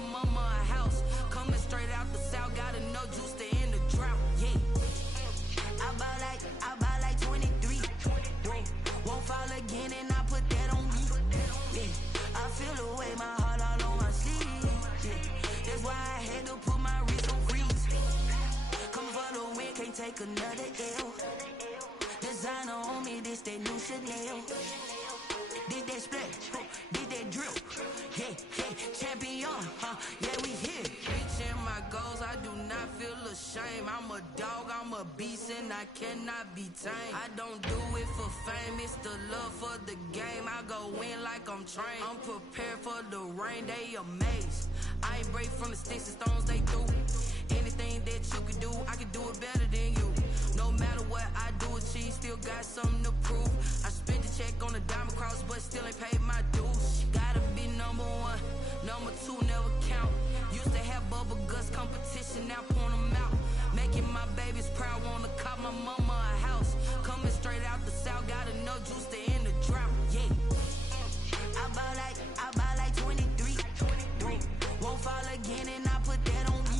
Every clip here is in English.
my mama a house. Coming straight out the south, got enough juice to end the drought. Yeah. I buy like 23. Won't fall again and I put that on me. Yeah. I feel the way, my heart all on my sleeve. Yeah. That's why I had to put my wrist on freeze. Come for the win, can't take another L. Designer on me, this that new Chanel. This that split, this that drill. Yeah, champion, yeah, we here. Reaching my goals, I do not feel ashamed. I'm a dog, I'm a beast, and I cannot be tamed. I don't do it for fame, it's the love for the game. I go in like I'm trained. I'm prepared for the rain, they amazed. I ain't break from the sticks and stones they threw. Anything that you can do, I can do it better than you. No matter what I do, achieve, still got something to prove. I spent the check on the diamond cross, but still ain't paid my dues. Gotta be number one, number two never count. Used to have bubble guts competition, now point them out. Making my babies proud, wanna cop my mama a house. Coming straight out the south, got enough juice to end the drought. Yeah, I buy like 23. Won't fall again and I put that on me.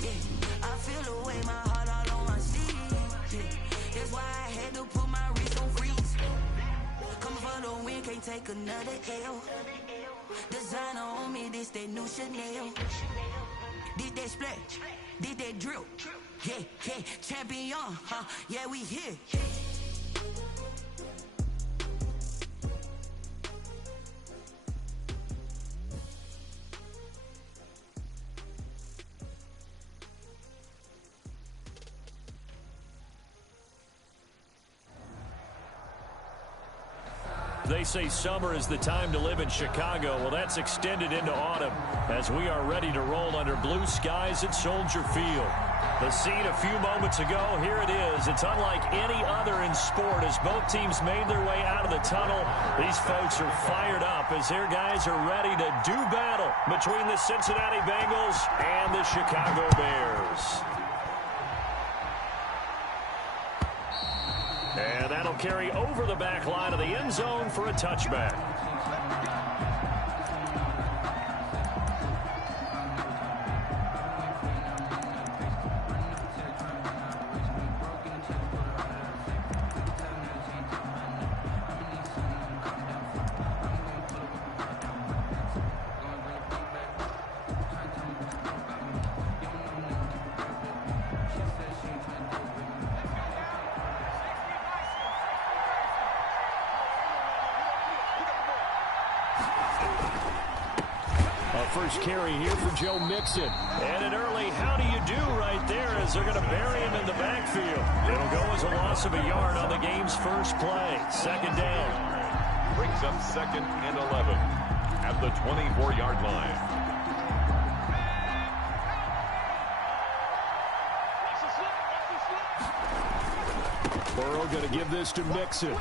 Yeah, I feel the way, my heart all on my sleeve. Yeah, that's why I had to put my wrist on freeze. Coming for the win, can't take another L. Designer on me, this that new Chanel. This that split, this that drill. Yeah, champion, yeah, we here. They say summer is the time to live in Chicago. Well, that's extended into autumn as we are ready to roll under blue skies at Soldier Field. The scene a few moments ago, here it is. It's unlike any other in sport as both teams made their way out of the tunnel. These folks are fired up as their guys are ready to do battle between the Cincinnati Bengals and the Chicago Bears. And that'll carry over the back line of the end zone for a touchback. First carry here for Joe Mixon. And an early how do you do right there as they're going to bury him in the backfield. It'll go as a loss of a yard on the game's first play. Second down. Brings up 2nd and 11 at the 24-yard line. Burrow going to give this to Mixon.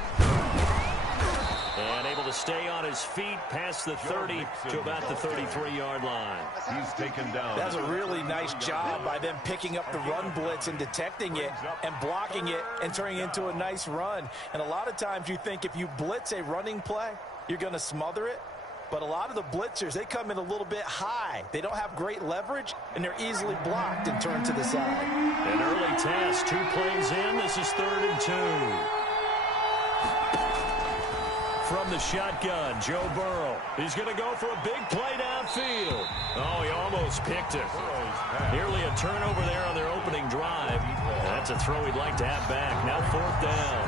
And able to stay on his feet past the 30 to about the 33-yard line. He's taken down. That's a really nice job by them picking up the run blitz and detecting it and blocking it and turning it into a nice run. And a lot of times you think if you blitz a running play, you're going to smother it. But a lot of the blitzers, they come in a little bit high. They don't have great leverage, and they're easily blocked and turned to the side. An early test, 2 plays in. This is 3rd and 2. From the shotgun, Joe Burrow. He's going to go for a big play downfield. Oh, he almost picked it. Nearly a turnover there on their opening drive. That's a throw he'd like to have back. Now 4th down.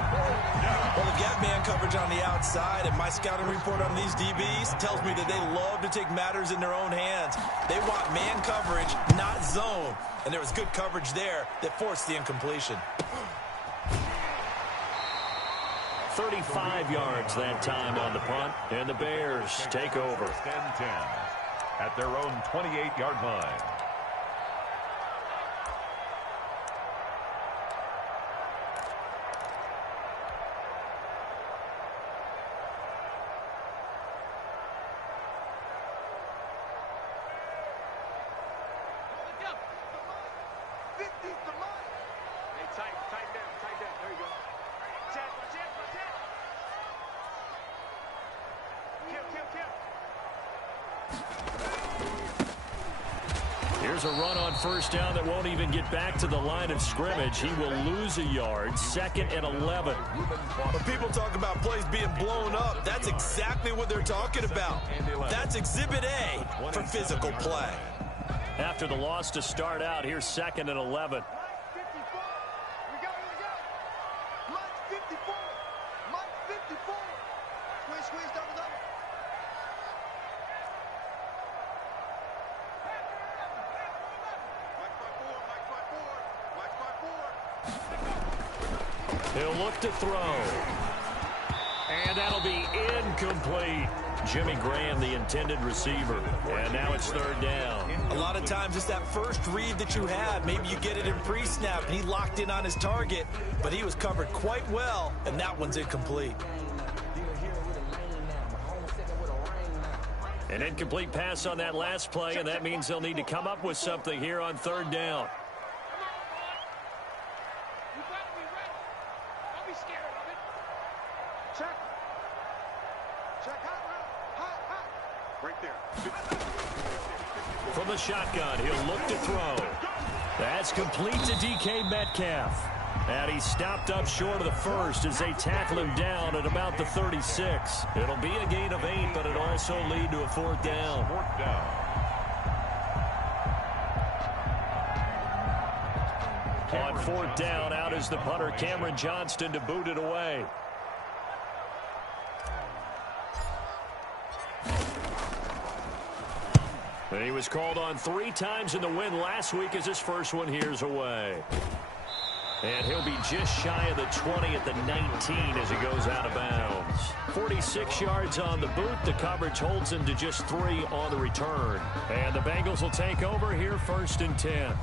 Well, they've got man coverage on the outside, and my scouting report on these DBs tells me that they love to take matters in their own hands. They want man coverage, not zone. And there was good coverage there that forced the incompletion. 35 yards that time on the punt, and the Bears take over. 1st and 10 at their own 28-yard line. Here's a run on first down that won't even get back to the line of scrimmage. He will lose a yard. 2nd and 11. When people talk about plays being blown up, that's exactly what they're talking about. That's Exhibit A for physical play. After the loss to start out, here's 2nd and 11. He'll look to throw. And that'll be incomplete. Jimmy Graham, the intended receiver. And now it's 3rd down. A lot of times it's that first read that you have. Maybe you get it in pre-snap, and he locked in on his target, but he was covered quite well, and that one's incomplete. An incomplete pass on that last play, and that means they'll need to come up with something here on 3rd down. From the shotgun, he'll look to throw. That's complete to DK Metcalf. And he's stopped up short of the first as they tackle him down at about the 36. It'll be a gain of 8, but it'll also lead to a 4th down. On 4th down, out is the punter, Cameron Johnston, to boot it away. And he was called on 3 times in the win last week as his first one here's away. And he'll be just shy of the 20 at the 19 as he goes out of bounds. 46 yards on the boot. The coverage holds him to just 3 on the return. And the Bengals will take over here 1st and 10.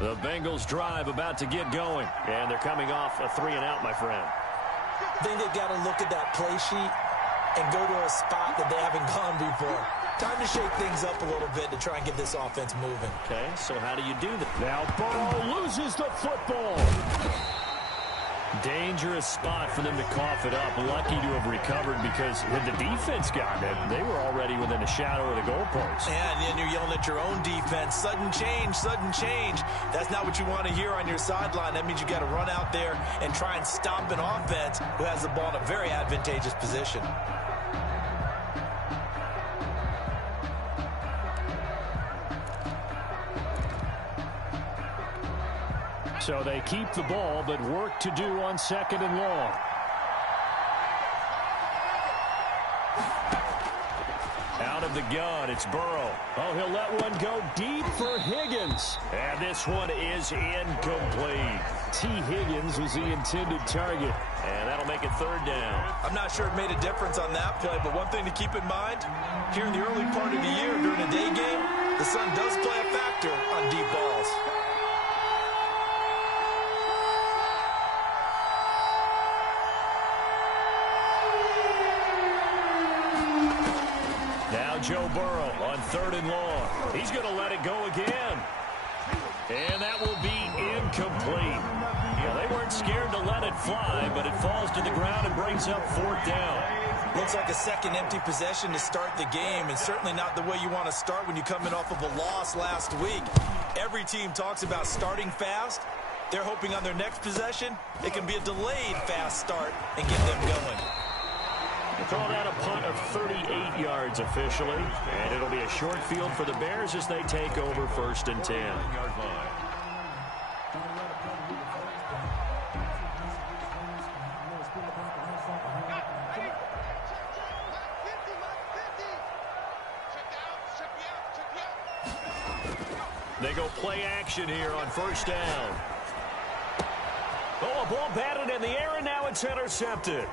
The Bengals drive about to get going. And they're coming off a 3-and-out, my friend. I think they've got to look at that play sheet and go to a spot that they haven't gone before. Time to shake things up a little bit to try and get this offense moving. Okay, so how do you do that? Now Burrow loses the football. Dangerous spot for them to cough it up. Lucky to have recovered because had the defense gotten it, they were already within a shadow of the goalpost. Yeah, and then you're yelling at your own defense. Sudden change, sudden change. That's not what you want to hear on your sideline. That means you got to run out there and try and stop an offense who has the ball in a very advantageous position. So they keep the ball, but work to do on 2nd and long. Out of the gun, it's Burrow. Oh, he'll let one go deep for Higgins. And this one is incomplete. T. Higgins was the intended target. And that'll make it 3rd down. I'm not sure it made a difference on that play, but one thing to keep in mind, here in the early part of the year during a day game, the sun does play a factor on deep balls. Joe Burrow on 3rd and long. He's going to let it go again. And that will be incomplete. Yeah, they weren't scared to let it fly, but it falls to the ground and brings up 4th down. Looks like a second empty possession to start the game, and certainly not the way you want to start when you're coming off of a loss last week. Every team talks about starting fast. They're hoping on their next possession, it can be a delayed fast start and get them going. Called out a punt of 38 yards officially, and it'll be a short field for the Bears as they take over 1st and 10. They go play action here on 1st down. Oh, a ball batted in the air, and now it's intercepted.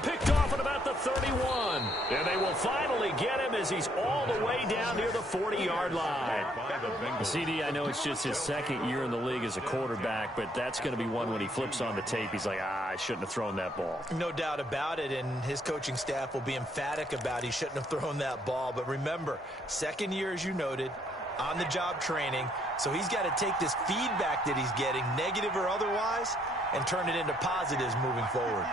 Picked off at about the 31. And they will finally get him as he's all the way down near the 40-yard line. CD, I know it's just his 2nd year in the league as a quarterback, but that's going to be one when he flips on the tape. He's like, I shouldn't have thrown that ball. No doubt about it, and his coaching staff will be emphatic about he shouldn't have thrown that ball. But remember, 2nd year, as you noted, on-the-job training. So he's got to take this feedback that he's getting, negative or otherwise, and turn it into positives moving forward.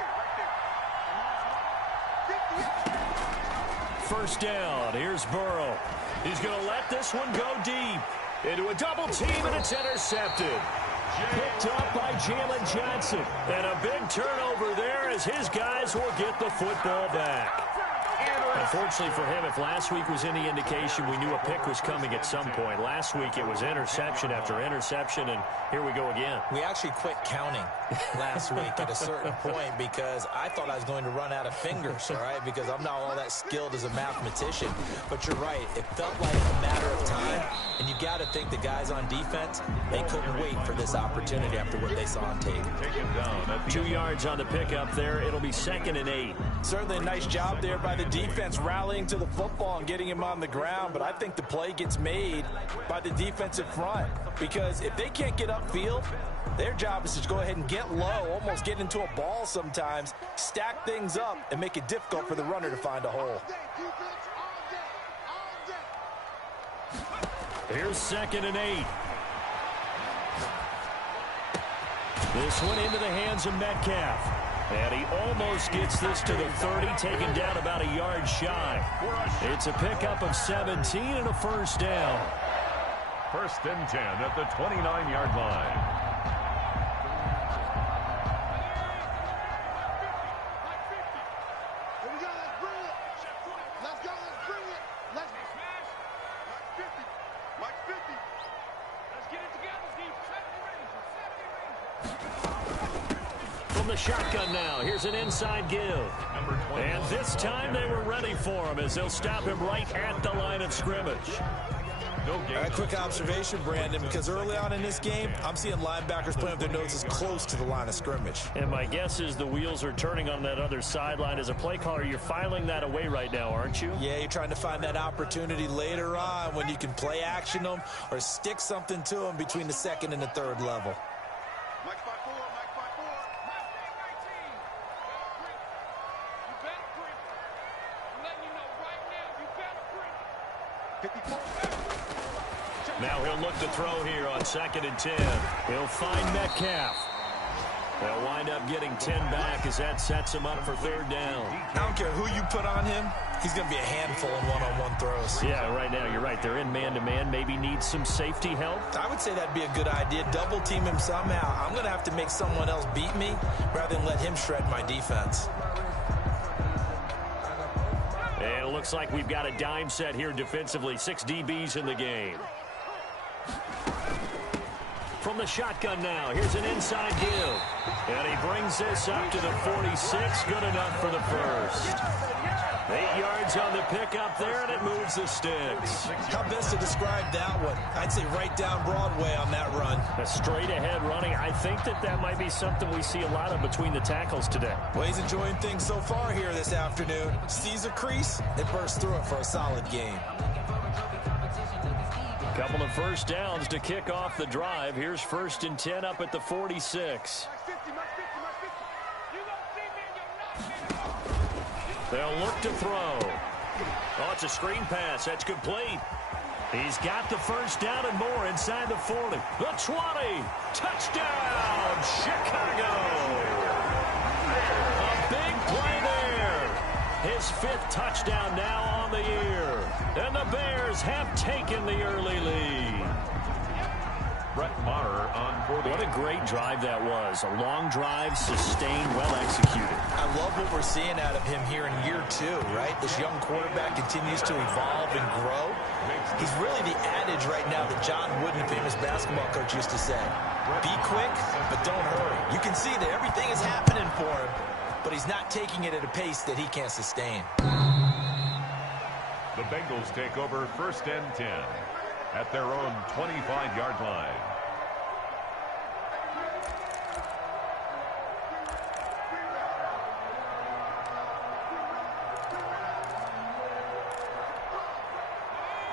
first down. Here's Burrow. He's going to let this one go deep. Into a double team, and it's intercepted. Picked up by Jalen Johnson. And a big turnover there as his guys will get the football back. Unfortunately for him, if last week was any indication, we knew a pick was coming at some point. Last week it was interception after interception, and here we go again. We actually quit counting last week at a certain point because I thought I was going to run out of fingers, all right, because I'm not all that skilled as a mathematician. But you're right. It felt like a matter of time, and you got to think the guys on defense, they couldn't wait for this opportunity after what they saw on tape. 2 yards on the pickup there. It'll be 2nd and 8. Certainly a nice job there by the defense rallying to the football and getting him on the ground, but I think the play gets made by the defensive front because if they can't get upfield, their job is to go ahead and get low, almost get into a ball sometimes, stack things up, and make it difficult for the runner to find a hole. Here's 2nd and 8. This one into the hands of Metcalf. And he almost gets this to the 30, taken down about a yard shy. It's a pickup of 17 and a first down. 1st and 10 at the 29-yard line. Shotgun now. Here's an inside give. And this time they were ready for him as they'll stop him right at the line of scrimmage. A quick observation, Brandon, because early on in this game, I'm seeing linebackers playing with their noses close to the line of scrimmage. And my guess is the wheels are turning on that other sideline. As a play caller, you're filing that away right now, aren't you? Yeah, you're trying to find that opportunity later on when you can play action them or stick something to them between the 2nd and the 3rd level. Now he'll look to throw here on 2nd and 10. He'll find Metcalf. They'll wind up getting 10 back as that sets him up for 3rd down. I don't care who you put on him. He's going to be a handful in one-on-one throws. Yeah, right now you're right. They're in man-to-man. Maybe need some safety help. I would say that'd be a good idea. Double team him somehow. I'm going to have to make someone else beat me rather than let him shred my defense. And it looks like we've got a dime set here defensively. 6 DBs in the game. From the shotgun now, here's an inside give. And he brings this up to the 46. Good enough for the first. 8 yards on the pickup there, and it moves the sticks. How best to describe that one? I'd say right down Broadway on that run. A straight-ahead running. I think that might be something we see a lot of between the tackles today. Well, he's enjoying things so far here this afternoon. Sees a crease, and bursts through it for a solid game. Couple of first downs to kick off the drive. Here's 1st and 10 up at the 46. They'll look to throw. Oh, it's a screen pass. That's complete. He's got the first down and more inside the 40. The 20. Touchdown, Chicago. A big play there. His 5th touchdown now on the year. And the Bears have taken the early lead. Brett Maher on 40. What a great drive that was. A long drive, sustained, well executed. I love what we're seeing out of him here in year 2, right? This young quarterback continues to evolve and grow. He's really the adage right now that John Wooden, the famous basketball coach, used to say. Be quick, but don't hurry. You can see that everything is happening for him, but he's not taking it at a pace that he can't sustain. The Bengals take over 1st and 10 at their own 25-yard line.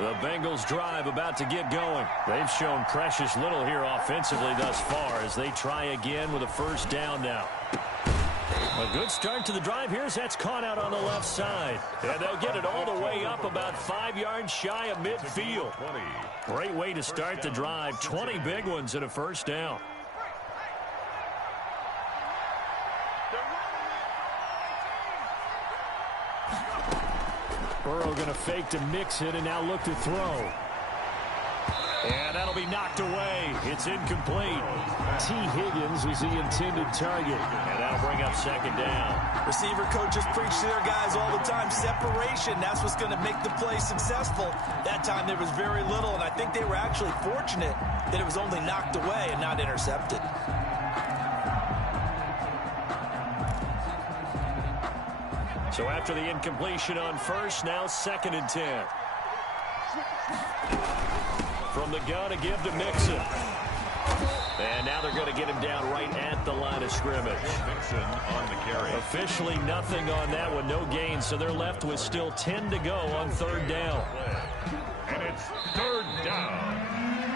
The Bengals drive about to get going. They've shown precious little here offensively thus far as they try again with a first down now. A good start to the drive here as that's caught out on the left side. And they'll get it all the way up about 5 yards shy of midfield. Great way to start the drive. 20 big ones and a first down. Burrow going to fake to mix it and now look to throw. And that'll be knocked away. It's incomplete. T. Higgins was the intended target. And that'll bring up second down. Receiver coaches preach to their guys all the time. Separation, that's what's going to make the play successful. That time there was very little, and I think they were actually fortunate that it was only knocked away and not intercepted. So after the incompletion on first, now 2nd and 10. From the gun, a give to Mixon. And now they're going to get him down right at the line of scrimmage. Mixon on the carry. Officially nothing on that one, no gain. So they're left with still 10 to go on 3rd down. And it's 3rd down.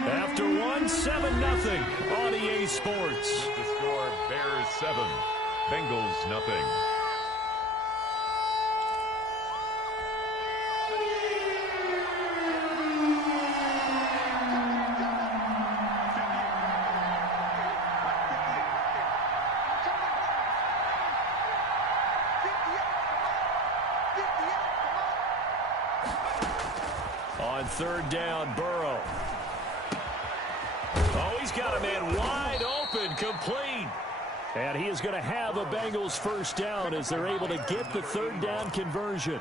After 7-0 on EA Sports. The score, Bears 7, Bengals nothing. On 3rd down, Burrow. Oh, he's got a man wide open, complete. And he is going to have a Bengals 1st down as they're able to get the 3rd down conversion.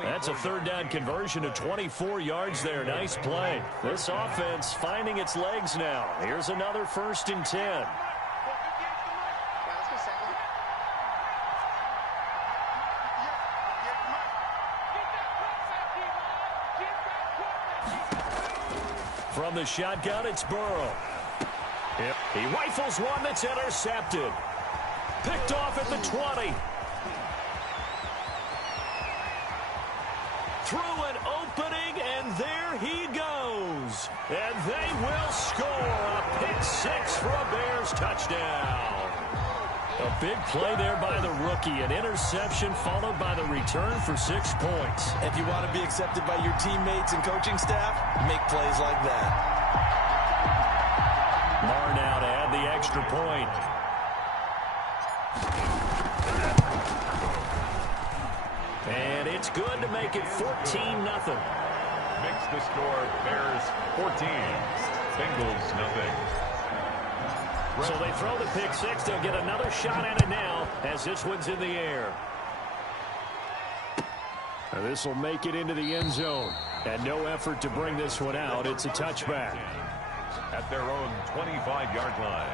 That's a 3rd down conversion of 24 yards there. Nice play. This offense finding its legs now. Here's another 1st and 10. From the shotgun, it's Burrow. Yep. He rifles one that's intercepted. Picked off at the 20. Through an opening, and there he goes. And they will score a pick 6 for a Bears touchdown. A big play there by the rookie. An interception followed by the return for 6 points. If you want to be accepted by your teammates and coaching staff, make plays like that. Marr now to add the extra point. And it's good to make it 14-0. Makes the score, Bears 14, Bengals nothing. So they throw the pick 6. They'll get another shot at it now as this one's in the air. And this will make it into the end zone. And no effort to bring this one out. It's a touchback. At their own 25-yard line.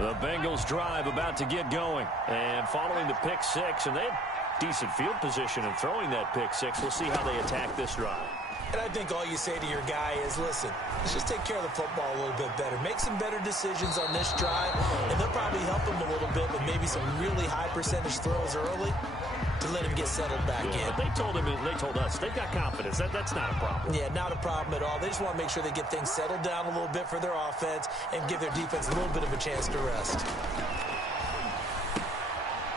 The Bengals drive about to get going. And following the pick 6, and they had decent field position in throwing that pick 6. We'll see how they attack this drive. And I think all you say to your guy is, listen, let's just take care of the football a little bit better. Make some better decisions on this drive, and they'll probably help him a little bit with maybe some really high percentage throws early to let him get settled back in. But they told us they've got confidence. That's not a problem. Yeah, not a problem at all. They just want to make sure they get things settled down a little bit for their offense and give their defense a little bit of a chance to rest.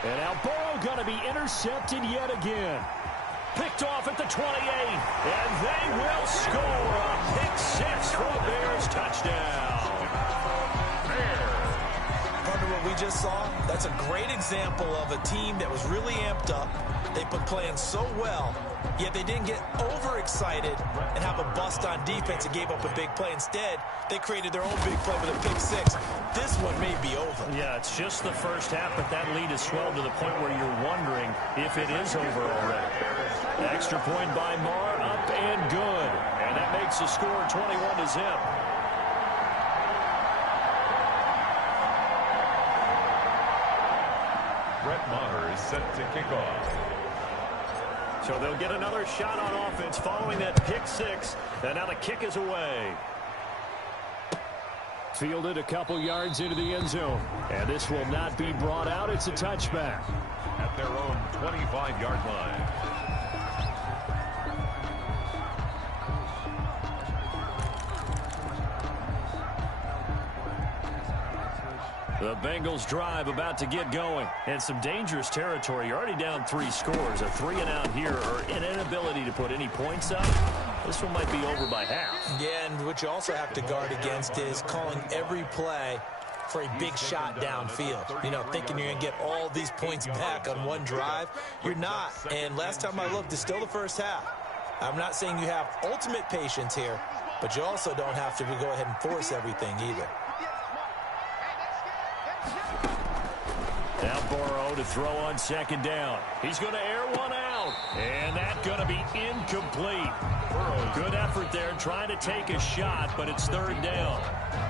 And now Burrow going to be intercepted yet again. Picked off at the 28, and they will score a pick 6 for a Bears touchdown. Under what we just saw, that's a great example of a team that was really amped up. They've been playing so well, yet they didn't get overexcited and have a bust on defense and gave up a big play. Instead, they created their own big play with a pick 6. This one may be over. Yeah, it's just the first half, but that lead has swelled to the point where you're wondering if it is over already. Extra point by Marr, up and good. And that makes the score 21-0. Brett Maher is set to kick off. So they'll get another shot on offense following that pick 6. And now the kick is away. Fielded a couple yards into the end zone. And this will not be brought out. It's a touchback. At their own 25-yard line. The Bengals drive about to get going. And some dangerous territory. You're already down 3 scores. A 3-and-out here or an inability to put any points up. This one might be over by half. Yeah, and what you also have to guard against is calling every play for a big shot downfield. You know, thinking you're going to get all these points back on one drive. You're not. And last time I looked, it's still the first half. I'm not saying you have ultimate patience here, but you also don't have to go ahead and force everything either. Now Burrow to throw on 2nd down. He's going to air one out. And that's going to be incomplete. Burrow, good effort there trying to take a shot, but it's 3rd down.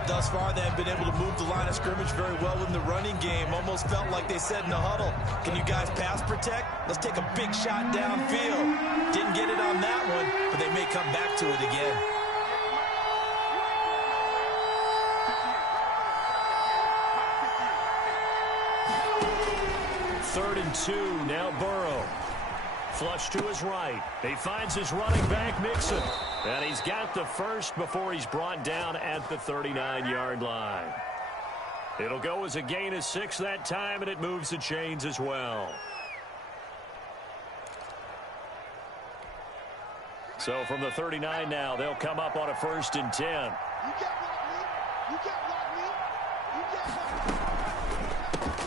Thus far, they've been able to move the line of scrimmage very well in the running game. Almost felt like they said in the huddle, can you guys pass protect? Let's take a big shot downfield. Didn't get it on that one, but they may come back to it again. Third and 2, now Burrow. Flush to his right. He finds his running back, Mixon. And he's got the first before he's brought down at the 39-yard line. It'll go as a gain of 6 that time, and it moves the chains as well. So from the 39 now, they'll come up on a 1st and 10.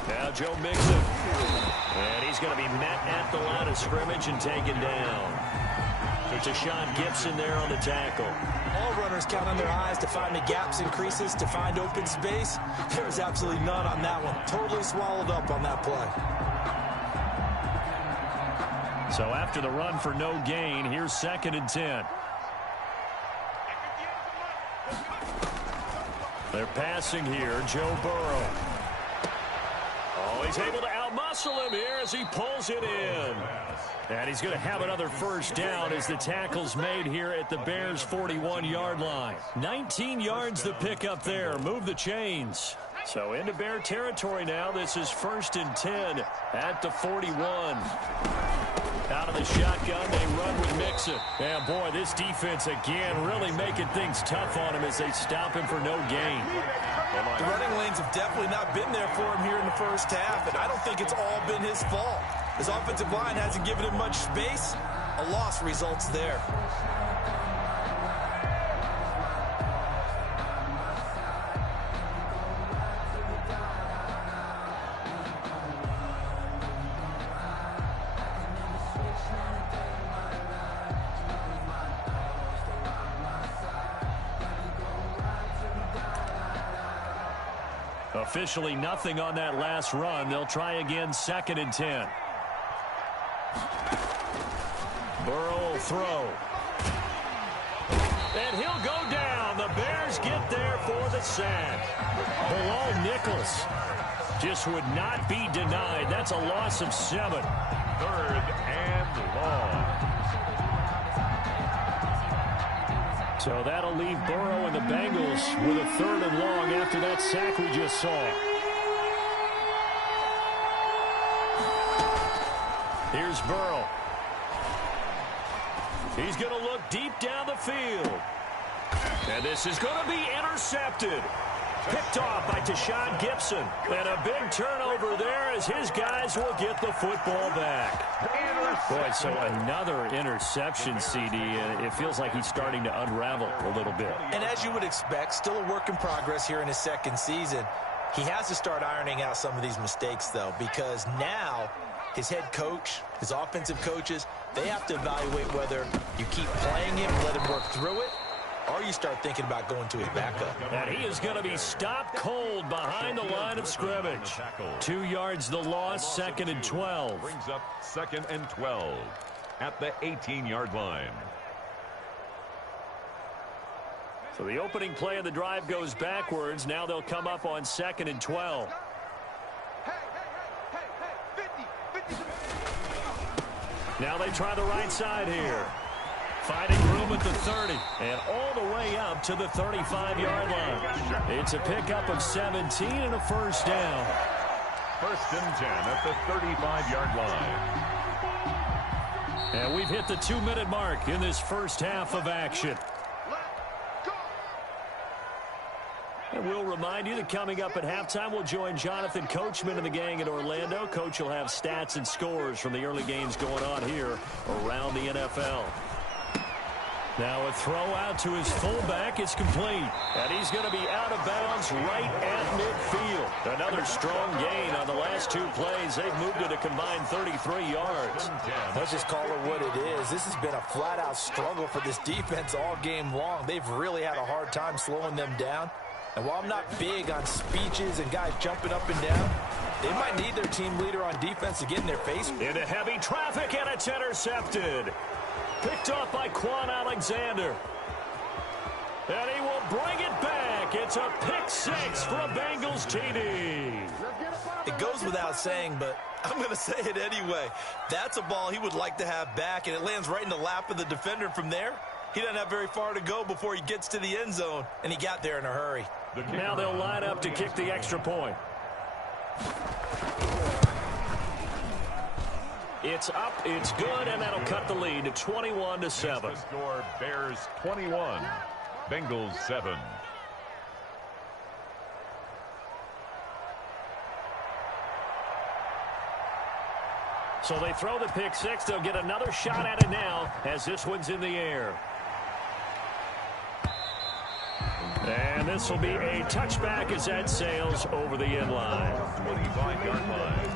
Now Joe Mixon. And he's going to be met at the line of scrimmage and taken down. To Sean Gibson there on the tackle. All runners count on their eyes to find the gaps and creases, to find open space. There's absolutely none on that one. Totally swallowed up on that play. So after the run for no gain, here's 2nd and 10. They're passing here, Joe Burrow. Oh, he's able to outmuscle him here as he pulls it in. And he's going to have another 1st down as the tackle's made here at the Bears' 41-yard line. 19 yards the pickup there. Move the chains. So into Bear territory now. This is 1st and 10 at the 41. Out of the shotgun, they run with Mixon. And boy, this defense again really making things tough on him as they stop him for no gain. The running lanes have definitely not been there for him here in the first half, and I don't think it's all been his fault. His offensive line hasn't given him much space. A loss results there. Officially nothing on that last run. They'll try again 2nd and 10. Burrow will throw. And he'll go down. The Bears get there for the sack. Bilal Nichols just would not be denied. That's a loss of 7. 3rd and long. So that'll leave Burrow and the Bengals with a 3rd and long after that sack we just saw. Here's Burrow. He's going to look deep down the field. And this is going to be intercepted. Picked off by Sean Gibson. And a big turnover there as his guys will get the football back. Boy, so another interception, CD. And it feels like he's starting to unravel a little bit. And as you would expect, still a work in progress here in his 2nd season. He has to start ironing out some of these mistakes, though, because now his head coach, his offensive coaches, they have to evaluate whether you keep playing him and let him work through it, or you start thinking about going to his backup. And he is going to be stopped cold behind the line of scrimmage. 2 yards the loss, 2nd and 12. Brings up 2nd and 12 at the 18-yard line. So the opening play of the drive goes backwards. Now they'll come up on 2nd and 12. Now they try the right side here. Finding room at the 30 and all the way up to the 35-yard line. It's a pickup of 17 and a 1st down. 1st and 10 at the 35-yard line. And we've hit the 2-minute mark in this first half of action. And we'll remind you that coming up at halftime, we'll join Jonathan Coachman and the gang in Orlando. Coach will have stats and scores from the early games going on here around the NFL. Now a throw out to his fullback is complete. And he's going to be out of bounds right at midfield. Another strong gain on the last two plays. They've moved it a combined 33 yards. Let's just call it what it is. This has been a flat-out struggle for this defense all game long. They've really had a hard time slowing them down. And while I'm not big on speeches and guys jumping up and down, they might need their team leader on defense to get in their face. Into heavy traffic, and it's intercepted. Picked off by Quan Alexander. And he will bring it back. It's a pick six for a Bengals TD. It goes without saying, but I'm going to say it anyway. That's a ball he would like to have back, and it lands right in the lap of the defender. From there, he doesn't have very far to go before he gets to the end zone, and he got there in a hurry. Now they'll line up to kick the extra point. It's up, it's good, and that'll cut the lead to 21-7. The score, Bears 21, Bengals 7. So they throw the pick six. They'll get another shot at it now as this one's in the air. And this will be a touchback as that sails over the end line. 25-yard line.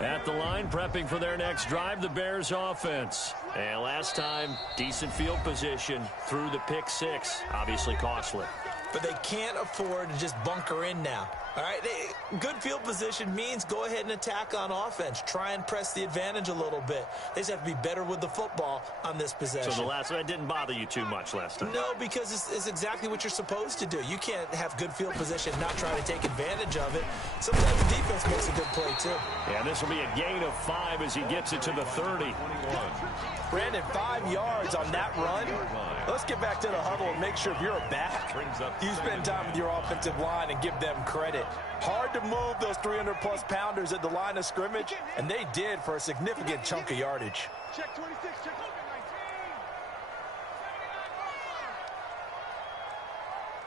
At the line, prepping for their next drive, the Bears offense. And last time, decent field position through the pick six. Obviously costly. But they can't afford to just bunker in now. All right, good field position means go ahead and attack on offense. Try and press the advantage a little bit. They just have to be better with the football on this possession. So the last one didn't bother you too much last time? No, because it's exactly what you're supposed to do. You can't have good field position, not try to take advantage of it. Sometimes the defense makes a good play, too. Yeah, this will be a gain of 5 as he gets it to the 30. Brandon, 5 yards on that run. Let's get back to the huddle and make sure if you're a back, you spend time with your offensive line and give them credit. Hard to move those 300-plus pounders at the line of scrimmage, and they did for a significant chunk of yardage. Check 26, check 19.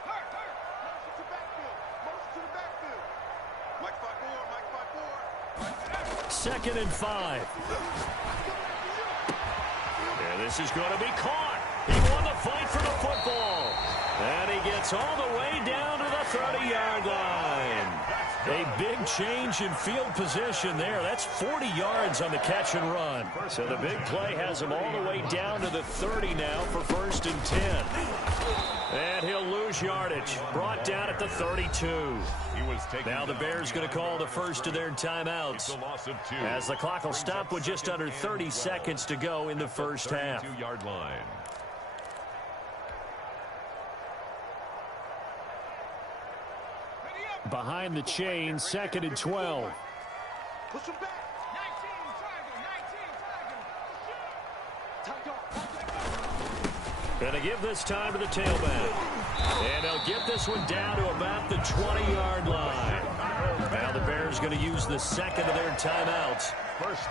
Hurt. Motion to backfield. Mike 5-4. Second and 5. Yeah, this is going to be caught. He won the fight for the football. And he gets all the way down to the 30-yard line. A big change in field position there. That's 40 yards on the catch and run. So the big play has him all the way down to the 30 now for 1st and 10. And he'll lose yardage. Brought down at the 32. Now the Bears going to call the first of their timeouts as the clock will stop with just under 30 seconds to go in the first half. 32-yard line. Behind the chain, 2nd and 12. Push him back. 19, Going to give this time to the tailback. And they'll get this one down to about the 20-yard line. Now the Bears going to use the second of their timeouts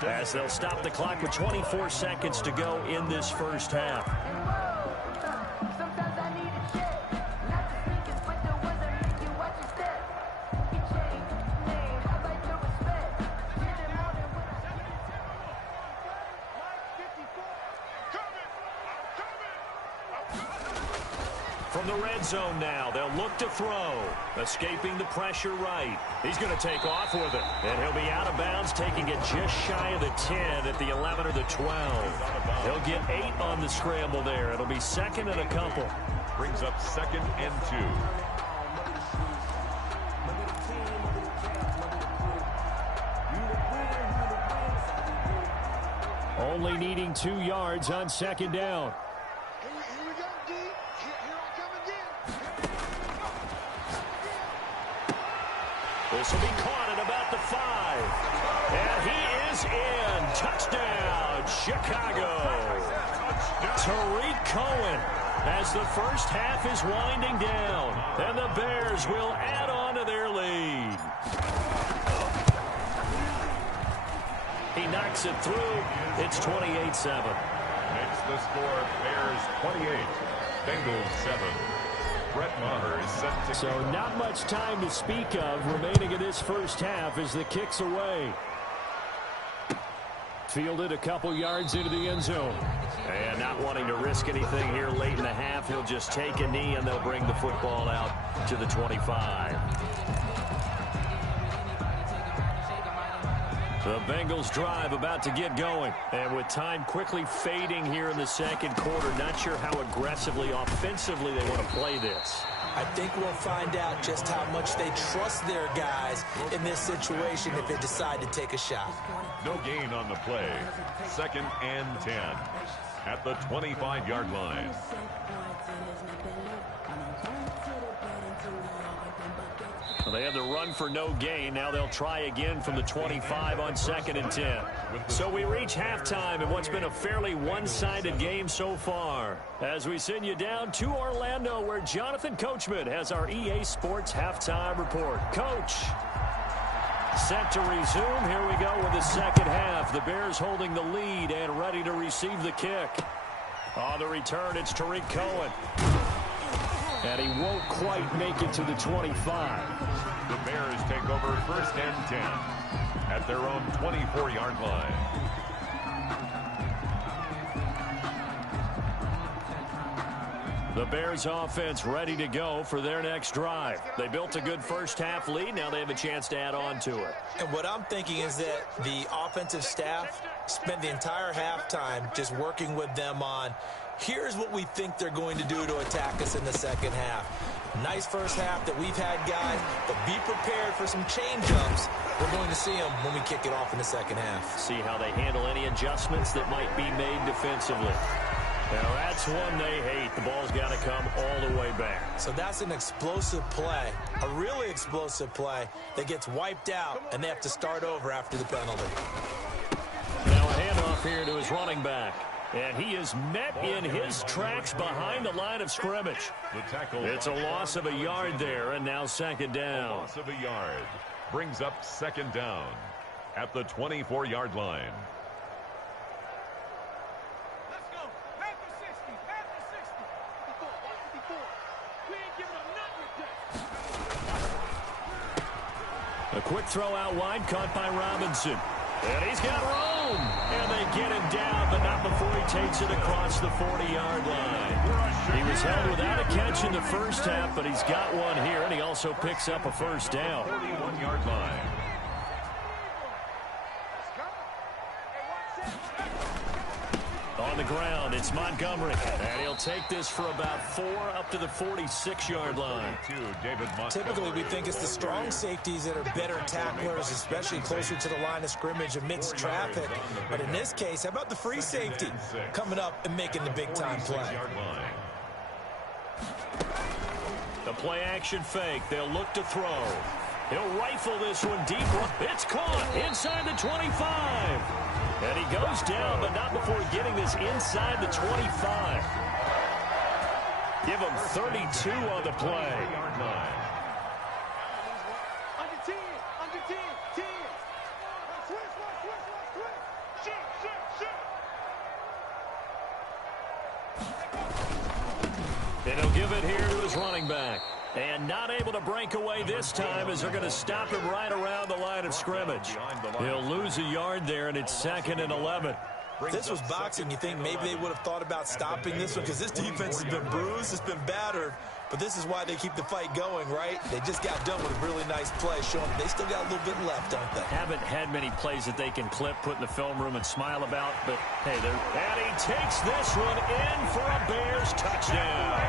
as they'll stop the clock with 24 seconds to go in this first half. From the red zone now, they'll look to throw. Escaping the pressure right. He's going to take off with it. And he'll be out of bounds, taking it just shy of the 10 at the 11 or the 12. He'll get 8 on the scramble there. It'll be second and a couple. Brings up 2nd and 2. Only needing 2 yards on 2nd down. Here we go, D. Here I come again. This will be caught at about the 5. And he is in. Touchdown, Chicago. Tariq Cohen as the first half is winding down. And the Bears will add on to their lead. He knocks it through. It's 28-7. Makes the score Bears 28, Bengals 7. Brett Maher is set to So not much time to speak of remaining in this first half as the kick's away. Fielded a couple yards into the end zone. And not wanting to risk anything here late in the half, he'll just take a knee and they'll bring the football out to the 25. The Bengals drive about to get going. And with time quickly fading here in the second quarter, not sure how aggressively, offensively they want to play this. I think we'll find out just how much they trust their guys in this situation if they decide to take a shot. no gain on the play. 2nd and 10 at the 25-yard line. Well, they had the run for no gain. Now they'll try again from the 25 on 2nd and 10. So we reach halftime in what's been a fairly one-sided game so far. As we send you down to Orlando, where Jonathan Coachman has our EA Sports halftime report. Coach, set to resume. Here we go with the second half. The Bears holding the lead and ready to receive the kick. On the return, it's Tariq Cohen. And he won't quite make it to the 25. The Bears take over 1st and 10 at their own 24-yard line. The Bears offense ready to go for their next drive. They built a good first half lead. Now they have a chance to add on to it. And what I'm thinking is that the offensive staff spent the entire halftime just working with them on, here's what we think they're going to do to attack us in the second half. Nice first half that we've had, guys, but be prepared for some change-ups. We're going to see them when we kick it off in the second half. See how they handle any adjustments that might be made defensively. Now that's one they hate. The ball's got to come all the way back. So that's an explosive play, a really explosive play that gets wiped out, and they have to start over after the penalty. Now a handoff here to his running back. And he is met in his tracks behind the line of scrimmage. It's a loss of a yard there, and now 2nd down. Loss of a yard brings up 2nd down at the 24-yard line. Let's go. Half the 60. Half the 60. 54. We ain't giving up nothing with this. A quick throw out wide, caught by Robinson. And he's got room. And they get him down, but not before he takes it across the 40-yard line. He was held without a catch in the first half, but he's got one here, and he also picks up a first down. 41-yard line. On the ground, it's Montgomery. And he'll take this for about 4 up to the 46-yard line. Typically, we think it's the strong safeties that are better tacklers, especially closer to the line of scrimmage amidst traffic. But in this case, how about the free safety coming up and making the big-time play? The play-action fake. They'll look to throw. He'll rifle this one deep. It's caught inside the 25. And he goes down, but not before getting this inside the 25. Give him 32 on the play. Under 10. Under 10. 10. Switch. And he'll give it here to his running back. And not able to break away this time as they're going to stop him right around the line of scrimmage. He'll lose a yard there, and it's 2nd and 11. If this was boxing, you think maybe they would have thought about stopping this one because this defense has been bruised, it's been battered. But this is why they keep the fight going, right? They just got done with a really nice play, showing they still got a little bit left, don't they? Haven't had many plays that they can clip, put in the film room, and smile about. But, hey, and he takes this one in for a Bears touchdown.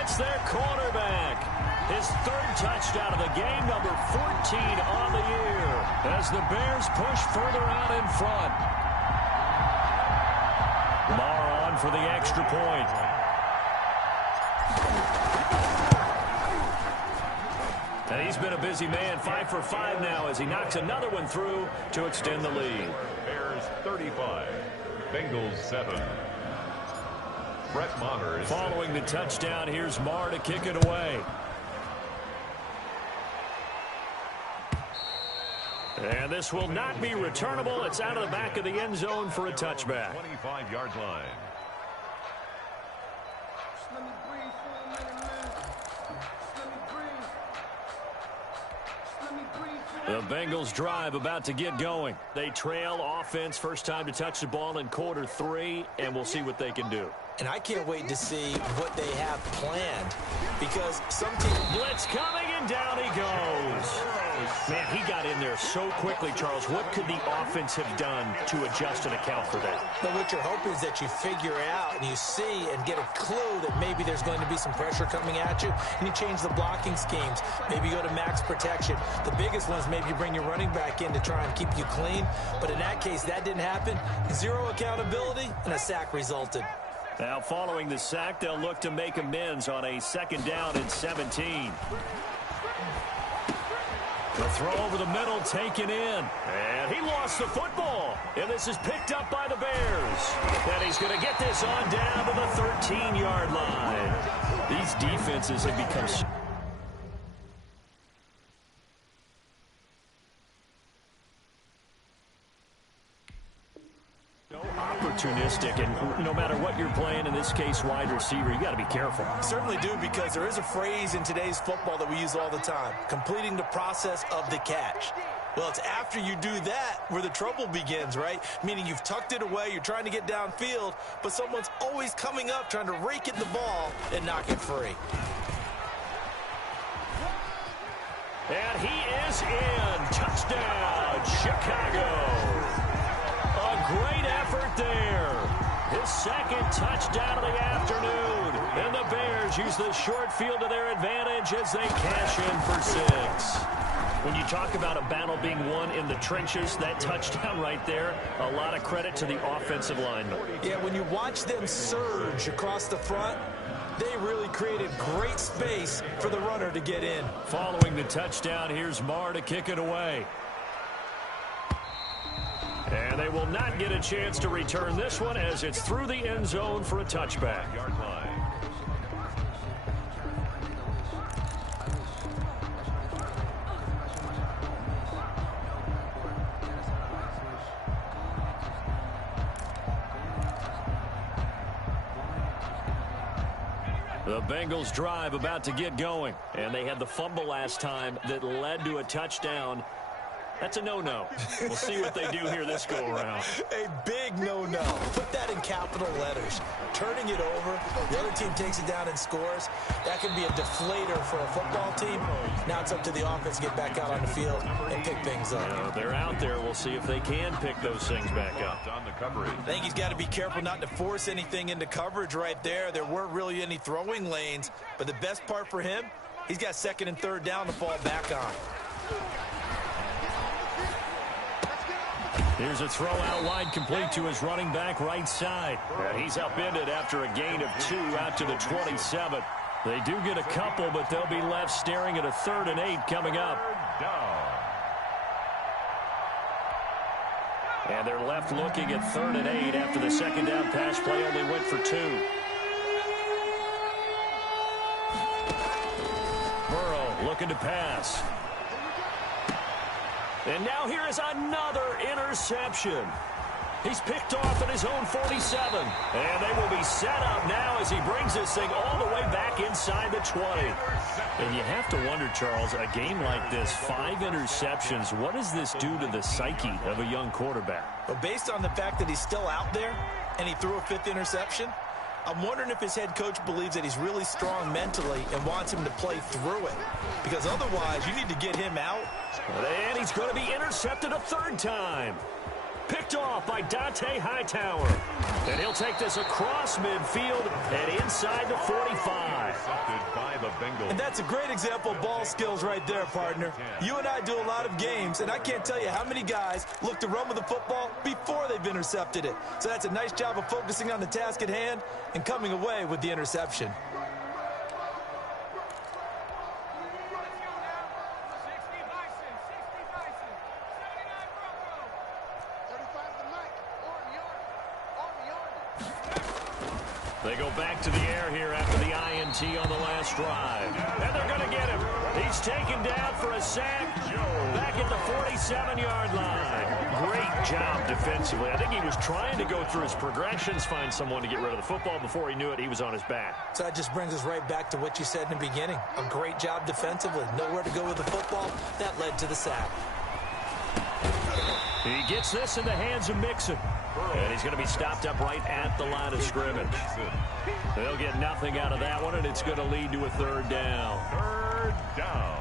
It's their quarterback. His 3rd touchdown of the game, number 14 on the year, as the Bears push further out in front. Lamar on for the extra point. And he's been a busy man, 5 for 5 now as he knocks another one through to extend the lead. Bears 35, Bengals 7. Brett Maher is following the touchdown. Here's Marr to kick it away. And this will not be returnable. It's out of the back of the end zone for a touchback. 25-yard line. Let me breathe for a minute, man. Let me breathe. Let me breathe for a The Bengals drive about to get going. They trail offense, first time to touch the ball in quarter 3, and we'll see what they can do. And I can't wait to see what they have planned, because some teams... Blitz coming, and down he goes. Man, he got in there so quickly, Charles. What could the offense have done to adjust and account for that? But what you're hoping is that you figure out and you see and get a clue that maybe there's going to be some pressure coming at you, and you change the blocking schemes. Maybe you go to max protection. The biggest one is maybe you bring your running back in to try and keep you clean. But in that case, that didn't happen. Zero accountability, and a sack resulted. Now, following the sack, they'll look to make amends on a 2nd down and 17. The throw over the middle taken in. And he lost the football. And this is picked up by the Bears. And he's going to get this on down to the 13-yard line. These defenses have become... opportunistic, and no matter what you're playing, in this case wide receiver, you got to be careful. Certainly do, because there is a phrase in today's football that we use all the time: completing the process of the catch. Well, it's after you do that where the trouble begins, right? Meaning you've tucked it away, you're trying to get downfield, but someone's always coming up trying to rake in the ball and knock it free. And he is in. Touchdown, Chicago. Great effort there. His 2nd touchdown of the afternoon. And the Bears use the short field to their advantage as they cash in for 6. When you talk about a battle being won in the trenches, that touchdown right there, a lot of credit to the offensive linemen. Yeah, when you watch them surge across the front, they really created great space for the runner to get in. Following the touchdown, here's Marr to kick it away. And they will not get a chance to return this one as it's through the end zone for a touchback. The Bengals drive about to get going. And they had the fumble last time that led to a touchdown. That's a no-no. We'll see what they do here this go-around. A big no-no. Put that in capital letters. Turning it over, the other team takes it down and scores. That can be a deflator for a football team. Now it's up to the offense to get back out on the field and pick things up. They're out there. We'll see if they can pick those things back up. On the coverage. I think he's got to be careful not to force anything into coverage right there. There weren't really any throwing lanes, but the best part for him, he's got 2nd and 3rd down to fall back on. Here's a throw out wide, complete to his running back right side. And he's upended after a gain of 2 out to the 27. They do get a couple, but they'll be left staring at a 3rd and 8 coming up. And they're left looking at 3rd and 8 after the 2nd down pass play only went for 2. Burrow looking to pass. And now here is another interception. He's picked off at his own 47. And they will be set up now as he brings this thing all the way back inside the 20. And you have to wonder, Charles, a game like this, 5 interceptions, what does this do to the psyche of a young quarterback? But based on the fact that he's still out there and he threw a 5th interception, I'm wondering if his head coach believes that he's really strong mentally and wants him to play through it. Because otherwise, you need to get him out. And he's going to be intercepted a 3rd time. Picked off by Dante Hightower. And he'll take this across midfield and inside the 45. By the Bengals. And that's a great example of ball skills right there, partner. You and I do a lot of games, and I can't tell you how many guys look to run with the football before they've intercepted it. So that's a nice job of focusing on the task at hand and coming away with the interception. They go back to the air here after the INT on the last drive. And they're going to get him. He's taken down for a sack. Back back at the 47-yard line. Great job defensively. I think he was trying to go through his progressions, find someone to get rid of the football. Before he knew it, he was on his back. So that just brings us right back to what you said in the beginning. A great job defensively. Nowhere to go with the football. That led to the sack. He gets this in the hands of Mixon. And he's going to be stopped up right at the line of scrimmage. They'll get nothing out of that one, and it's going to lead to a third down. Third down.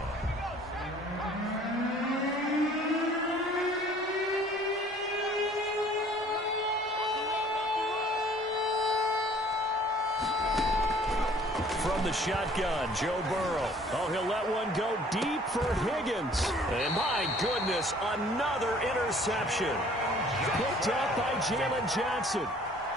From the shotgun, Joe Burrow. Oh, he'll let one go deep for Higgins. And my goodness, another interception. Picked up by Jalen Johnson.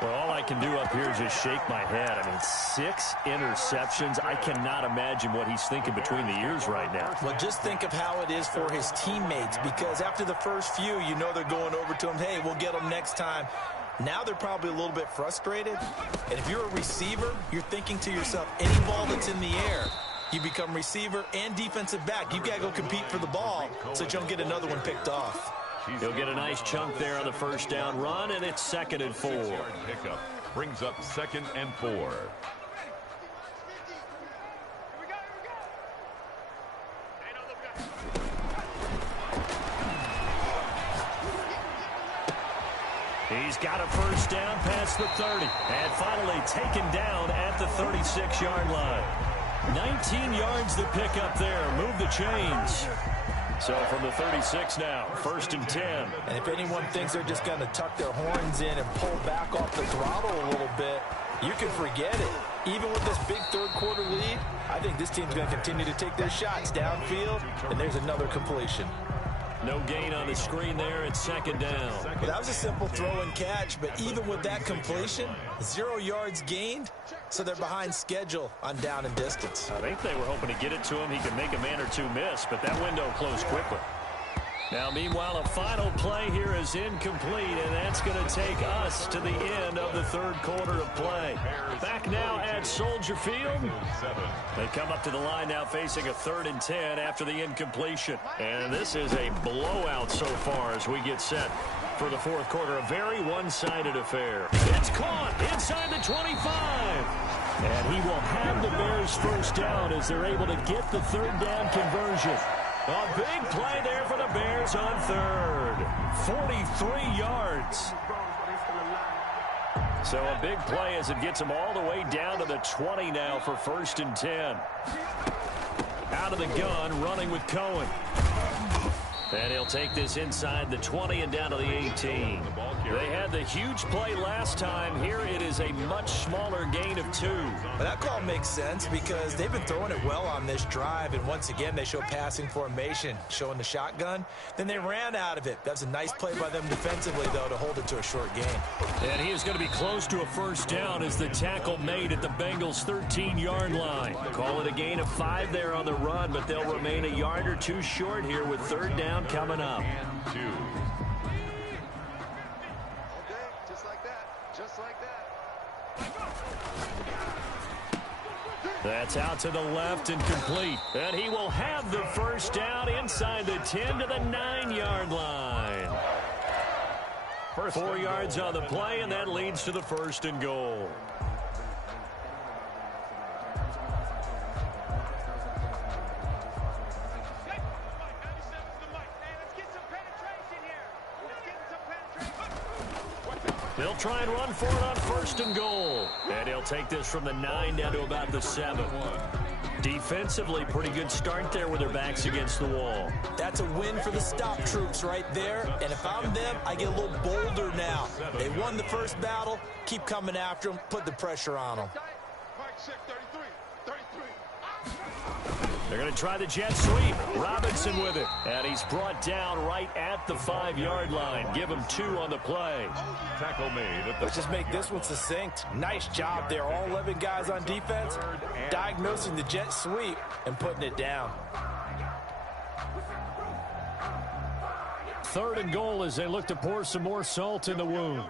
Well, all I can do up here is just shake my head. I mean, 6 interceptions. I cannot imagine what he's thinking between the ears right now. Well, just think of how it is for his teammates, because after the first few, you know they're going over to him, hey, we'll get them next time. Now they're probably a little bit frustrated. And if you're a receiver, you're thinking to yourself, any ball that's in the air, you become receiver and defensive back. You've got to go compete for the ball so that you don't get another one picked off. He'll get a nice chunk there on the first down run, and it's 2nd and 4. Pickup brings up 2nd and 4. He's got a first down past the 30. And finally taken down at the 36-yard line. 19 yards to pick up there. Move the chains. So from the 36 now, 1st and 10. And if anyone thinks they're just going to tuck their horns in and pull back off the throttle a little bit, you can forget it. Even with this big third-quarter lead, I think this team's going to continue to take their shots downfield, and there's another completion. No gain on the screen there. It's 2nd down. Well, that was a simple throw and catch, but even with that completion, 0 yards gained, so they're behind schedule on down and distance. I think they were hoping to get it to him. He could make a man or two miss, but that window closed quickly. Now, meanwhile, a final play here is incomplete, and that's going to take us to the end of the third quarter of play. Back now at Soldier Field. They come up to the line now facing a 3rd and 10 after the incompletion. And this is a blowout so far as we get set for the fourth quarter. A very one-sided affair. It's caught inside the 25. And he will have the Bears first down as they're able to get the third down conversion. A big play there for the Bears on 3rd. 43 yards. So a big play as it gets them all the way down to the 20 now for 1st and 10. Out of the gun, running with Cohen. And he'll take this inside the 20 and down to the 18. They had the huge play last time. Here it is a much smaller gain of 2. But that call makes sense because they've been throwing it well on this drive. And once again, they show passing formation, showing the shotgun. Then they ran out of it. That's a nice play by them defensively, though, to hold it to a short gain. And he is going to be close to a first down as the tackle made at the Bengals' 13-yard line. Call it a gain of 5 there on the run, but they'll remain a yard or 2 short here with 3rd down coming up. And 2. That's out to the left and complete. And he will have the first down inside the 10 to the 9-yard line. 4 yards on the play, and that leads to the 1st and goal. They'll try and run for it on 1st and goal. And he'll take this from the 9 down to about the 7. Defensively, pretty good start there with their backs against the wall. That's a win for the stop troops right there. And if I'm them, I get a little bolder now. They won the first battle. Keep coming after them. Put the pressure on them. They're going to try the jet sweep. Robinson with it. And he's brought down right at the 5-yard line. Give him 2 on the play. Tackle made. Let's just make this one succinct. Nice job there. All 11 guys on defense diagnosing the jet sweep and putting it down. 3rd and goal as they look to pour some more salt in the wound.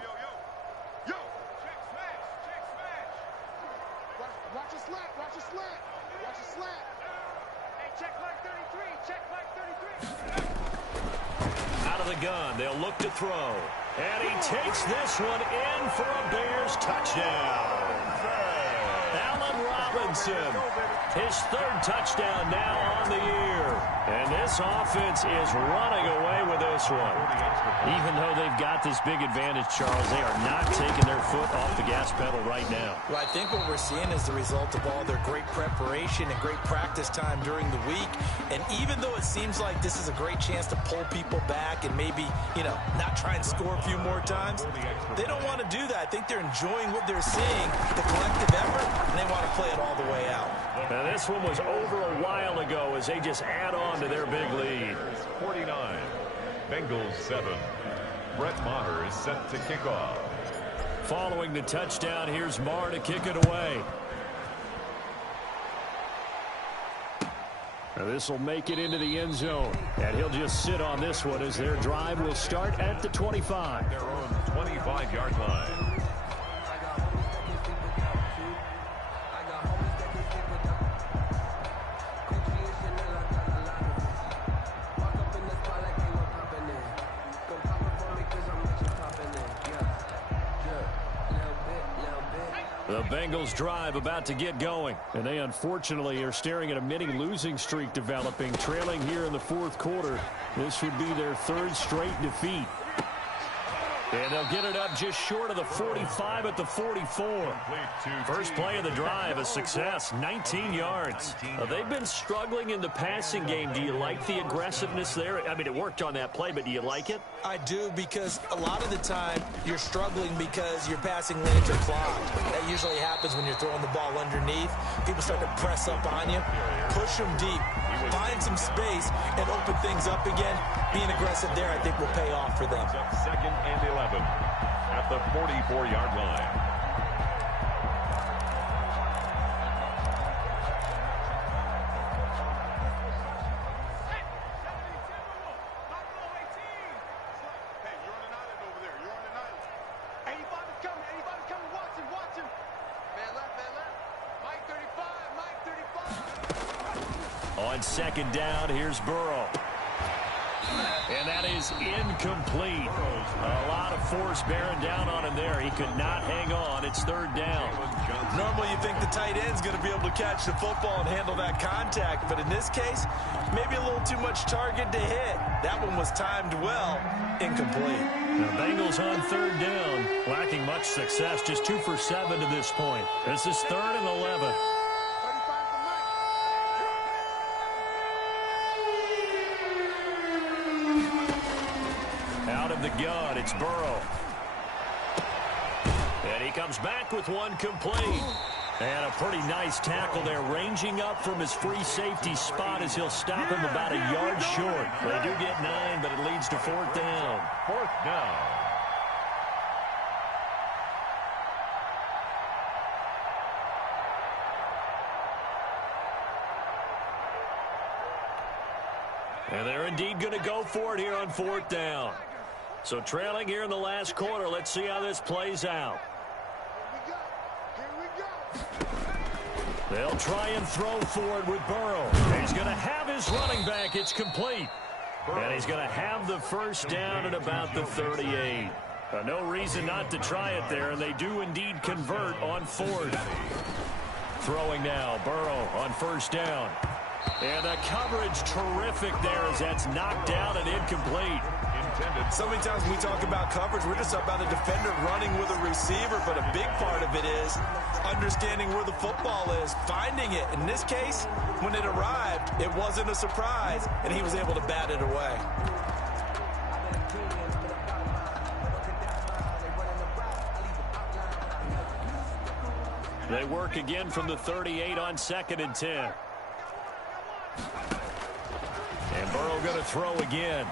of the gun. They'll look to throw. And he takes this one in for a Bears touchdown. Allen Robinson, his third touchdown now on the year. And this offense is running away with this one. Even though they've got this big advantage, Charles, they are not taking their foot off the gas pedal right now. Well, I think what we're seeing is the result of all their great preparation and great practice time during the week. And even though it seems like this is a great chance to pull people back and maybe, not try and score a few more times, they don't want to do that. I think they're enjoying what they're seeing, the collective effort, and they want to play it all the way out. Now, this one was over a while ago as they just add on to their big lead. 49, Bengals 7. Brett Maher is set to kick off. Following the touchdown, here's Maher to kick it away. Now this will make it into the end zone. And he'll just sit on this one as their drive will start at the 25. Their own 25-yard line. The Bengals drive about to get going, and they unfortunately are staring at a mini losing streak developing, trailing here in the fourth quarter. This would be their third straight defeat. And they'll get it up just short of the 45 at the 44. First play of the drive, a success, 19 yards. They've been struggling in the passing game. Do you like the aggressiveness there? I mean, it worked on that play, but do you like it? I do, because a lot of the time you're struggling because your passing lanes are clogged. That usually happens when you're throwing the ball underneath. People start to press up on you. Push them deep. Find some space and open things up again. Being aggressive there, I think, will pay off for them. Second and 11 at the 44-yard line. On second down, here's Burrow. And that is incomplete. A lot of force bearing down on him there. He could not hang on. It's third down. Normally you think the tight end's going to be able to catch the football and handle that contact, but in this case, maybe a little too much target to hit. That one was timed well, incomplete. The Bengals on third down, lacking much success, just 2 for 7 to this point. This is 3rd and 11. Out of the gun, it's Burrow. And he comes back with one complete. And a pretty nice tackle there, ranging up from his free safety spot as he'll stop him about a yard short. They do get 9, but it leads to 4th down. 4th down. And they're indeed going to go for it here on 4th down. So trailing here in the last quarter, let's see how this plays out. They'll try and throw forward with Burrow. He's going to have his running back. It's complete. And he's going to have the first down at about the 38. No reason not to try it there, and they do indeed convert on 4th. Throwing now, Burrow on 1st down. And the coverage terrific there as that's knocked down and incomplete. So many times when we talk about coverage, we're just about a defender running with a receiver, but a big part of it is understanding where the football is, finding it. In this case, when it arrived, it wasn't a surprise, and he was able to bat it away. They work again from the 38 on 2nd and 10. And Burrow going to throw again.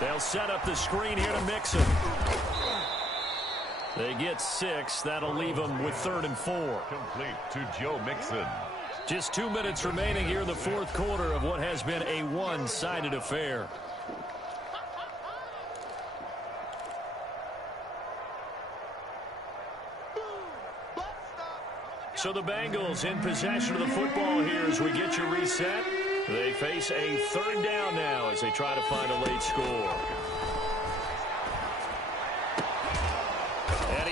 They'll set up the screen here to Mixon. They get 6. That'll leave them with 3rd and 4. Complete to Joe Mixon. Just 2 minutes remaining here in the 4th quarter of what has been a one-sided affair. So the Bengals in possession of the football here as we get you reset. They face a 3rd down now as they try to find a late score.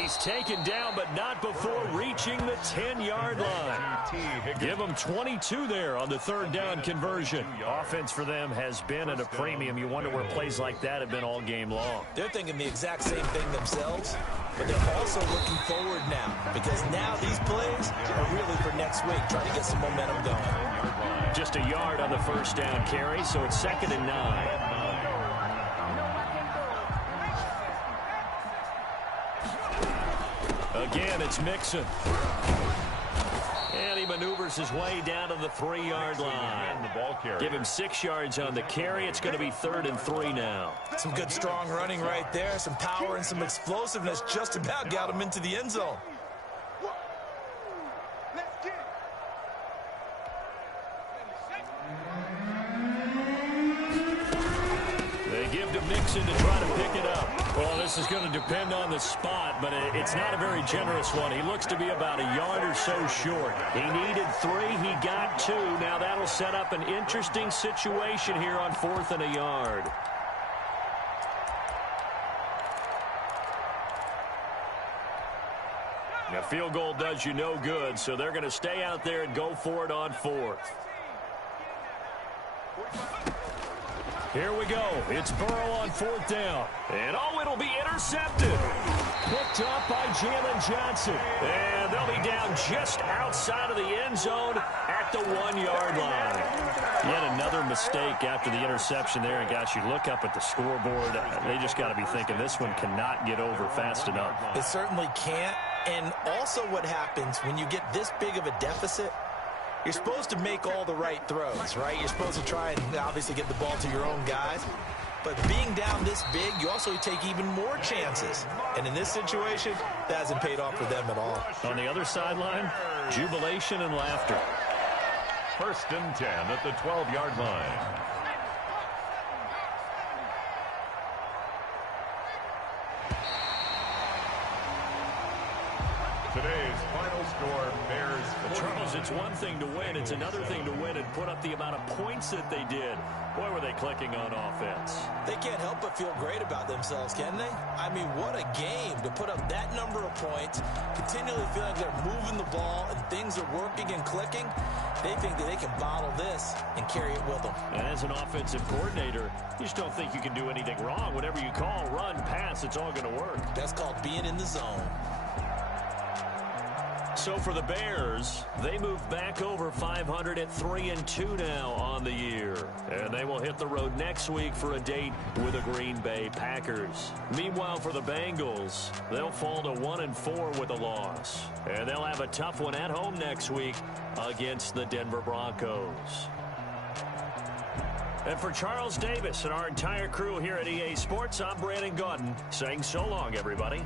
he's taken down, but not before reaching the 10-yard line. Give him 22 there on the third down conversion. Offense for them has been at a premium. You wonder where plays like that have been all game long. They're thinking the exact same thing themselves, but they're also looking forward now, because now these plays are really for next week, trying to get some momentum going. Just a yard on the first down carry, so it's 2nd and 9. Again, it's Mixon. And he maneuvers his way down to the 3-yard line. Give him 6 yards on the carry. It's going to be 3rd and 3 now. Some good strong running right there. Some power and some explosiveness just about got him into the end zone. They give to Mixon to try to pick it up. Well, this is going to depend on the spot, but it's not a very generous one. He looks to be about a yard or so short. He needed 3. He got 2. Now that'll set up an interesting situation here on 4th and a yard. Now, field goal does you no good, so they're going to stay out there and go for it on 4th. Here we go. It's Burrow on 4th down. And, it'll be intercepted. Picked up by Jalen Johnson. And they'll be down just outside of the end zone at the 1-yard line. Yet another mistake after the interception there. And, gosh, you look up at the scoreboard. They just got to be thinking this one cannot get over fast enough. It certainly can't. And also what happens when you get this big of a deficit, you're supposed to make all the right throws, right? You're supposed to try and obviously get the ball to your own guys. But being down this big, you also take even more chances. And in this situation, that hasn't paid off for them at all. On the other sideline, jubilation and laughter. 1st and 10 at the 12-yard line. Today's final score, Bears 40. Charles, it's one thing to win. It's another thing to win and put up the amount of points that they did. Boy, were they clicking on offense. They can't help but feel great about themselves, can they? I mean, what a game to put up that number of points, continually feeling like they're moving the ball and things are working and clicking. They think that they can bottle this and carry it with them. And as an offensive coordinator, you just don't think you can do anything wrong. Whatever you call, run, pass, it's all going to work. That's called being in the zone. So for the Bears, they move back over 500 at 3-2 now on the year. And they will hit the road next week for a date with the Green Bay Packers. Meanwhile, for the Bengals, they'll fall to 1-4 with a loss. And they'll have a tough one at home next week against the Denver Broncos. And for Charles Davis and our entire crew here at EA Sports, I'm Brandon Gaudin saying so long, everybody.